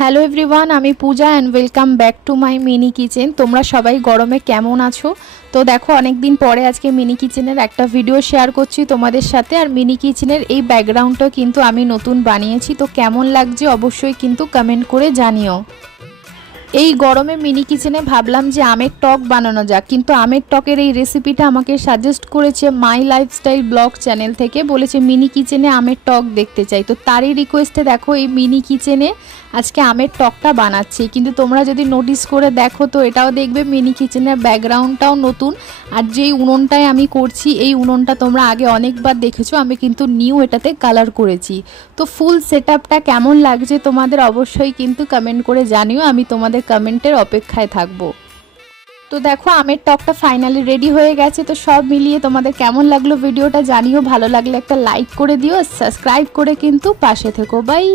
Hello everyone, আমি Puja and welcome back to my mini kitchen. তোমরা সবাই গরমে কেমন আছো? তো দেখো, অনেক দিন পরে আজকে মিনি কিচেনের একটা ভিডিও শেয়ার করছি তোমাদের সাথে। আর মিনি কিচেনের এই ব্যাকগ্রাউন্ডটা কিন্তু আমি নতুন বানিয়েছি, তো কেমন লাগছে অবশ্যই কিন্তু কমেন্ট করে জানিও। এই গরমে মিনি কিচেনে ভাবলাম যে আমের টক বানানো যাক, কিন্তু আমের টকের এই রেসিপিটা আমাকে সাজেস্ট করেছে মাই লাইফস্টাইল ব্লগ চ্যানেল থেকে। বলেছে মিনি কিচেনে আমের টক দেখতে চাই, তো তারই রিকোয়েস্টে দেখো এই মিনি কিচেনে আজকে আমের টকটা বানাচ্ছি। কিন্তু তোমরা যদি নোটিস করে দেখো তো এটাও দেখবে মিনি কিচেনের ব্যাকগ্রাউন্ডটাও নতুন। আর যেই উনুনটায় আমি করছি এই উনুনটা তোমরা আগে অনেকবার দেখেছো, আমি কিন্তু নিউ এটাতে কালার করেছি। তো ফুল সেটআপটা কেমন লাগছে তোমাদের অবশ্যই কিন্তু কমেন্ট করে জানিও, আমি তোমাদের কমেন্টের অপেক্ষায় থাকবো। তো দেখো আমের টকটা ফাইনালি রেডি হয়ে গেছে। তো সব মিলিয়ে তোমাদের কেমন লাগলো ভিডিওটা জানিও, ভালো লাগলে একটা লাইক করে দিও, সাবস্ক্রাইব করে কিন্তু পাশে থেকো। বাই।